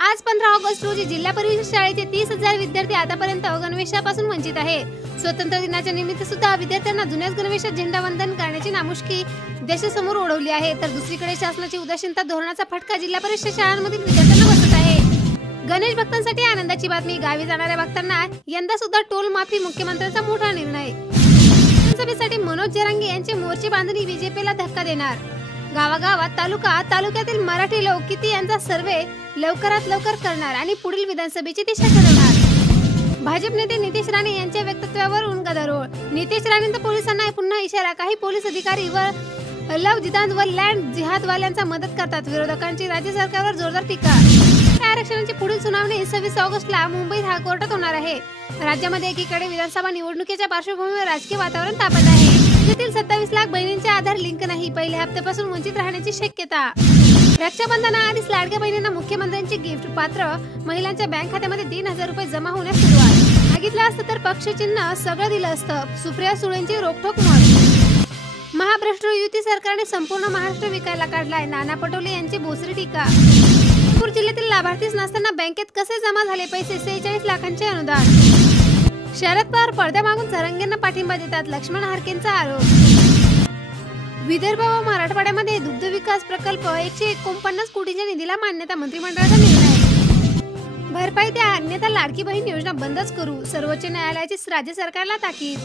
आज 15 ऑगस्ट रोजी जिल्हा परिषद शाळेचे 30,000 विद्यार्थी आतापर्यंत गणवेशापासून वंचित आहे। स्वातंत्र्य दिनाच्या निमित्त सुद्धा विद्यार्थ्यांना जुन्याच गणवेशात झेंडावंदन करण्याची नामुष्की देशासमोर ओढवली आहे, तर दुसरीकडे शासनाची उदासीनता धोरणाचा फटका जिल्हा परिषद शाळांमधील विद्यार्थ्यांना बसत आहे। गणेश भक्तांसाठी आनंदाची बातमी, गावी जाणाऱ्या भक्तांना यंदा सुद्धा टोल माफी, मुख्यमंत्र्यांचा मोठा निर्णय। विधानसभेसाठी मनोज जरांगे यांचे मोर्चे बांधणी बीजेपीला धक्का देणार। गावागावात तालुक्यातील मराठी लोक किती यांचा सर्वे लवकरात लवकर करणार आणि पुढील विधानसभेची दिशा ठरवणार। भाजप नेते नितेश राणे यांच्या वक्तव्यावरून गदारोळ। नितेश राणेंचा पोलिसांना पुन्हा इशारा, काही पोलीस अधिकारी व लव जिहाद व लँड जिहादवाल्यांचा मदत करतात। विरोधकांची राज्य सरकारवर जोरदार टीका। आरक्षणाची पुढील सुनावणी 26 ऑगस्टला मुंबईत कोर्टात होणार आहे। राज्यामध्ये एकीकडे विधानसभा निवडणुकीच्या पार्श्वभूमीवर राजकीय वातावरण तापत आहे। राज्यातील 27 लाख बहिणींचे आधार लिंक नाही, पहिल्या हप्त्यापासून वंचित राहण्याची शक्यता। रक्षाबंधनाआधीच लाडक्या बहिणींना मुख्यमंत्र्यांची गिफ्ट, पात्र महिलांच्या बँक खात्यामध्ये 3,000 रुपये जमा होण्यास सुरुवात। मागितलं असतं तर पक्षचिन्ह सगळं दिलं असतं, सुप्रिया सुळेंची रोखठोक मत। महाभ्रष्ट युती सरकारने संपूर्ण महाराष्ट्र विकायला काढलाय, नाना पटोले यांची बोचरी टीका। नागपूर जिल्ह्यातील लाभार्थीच नसताना बँकेत कसे जमा झाले पैसे, 46 लाखांचे अनुदान। शरद पवार पडद्यामागून जरांगेंना पाठिंबा देतात, लक्ष्मण हारकेंचा आरोप। विदर्भ व मराठवाड्यामध्ये दुग्ध विकास प्रकल्प 149 कोटींच्या निधीला मान्यता, मंत्रिमंडळाचा निर्णय। भरपाई द्या अन्यथा लाडकी बहीण योजना बंदच करू, सर्वोच्च न्यायालयाची राज्य सरकारला ताकीद।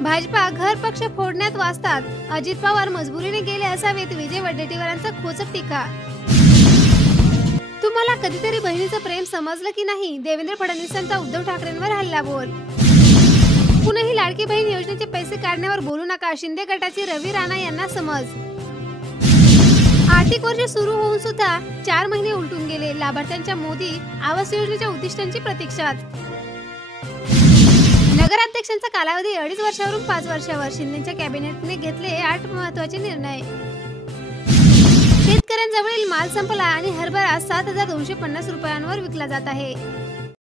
भाजपा घर पक्ष फोडण्यात वाचतात, अजित पवार मजबुरीने गेले असावेत, विजय वडेट्टीवारांचा खोचक टीका। तुम्हाला कधीतरी बहिणीचं प्रेम समजलं की नाही, देवेंद्र फडणवीसांचा उद्धव ठाकरेंवर हल्लाबोल। पुन्हा लाडकी बहीण योजनेचे पैसे काढण्यावर बोलू नका, शिंदे गटाची रवी राणा यांना समज। आर्थिक वर्ष सुरू होऊन सुद्धा 4 महिने उलटून गेले, लाभार्थ्यांच्या मोदी आवास योजनेच्या उद्दिष्टांची प्रतीक्षात। नगराध्यक्षांचा कालावधी 2.5 वर्षावरून 5 वर्षावर, शिंदेच्या कॅबिनेटने घेतले 8 महत्त्वाचे निर्णय। शेतकऱ्यांजवळील माल संपला आणि हरभरा 7,250 रुपयांवर विकला जात आहे।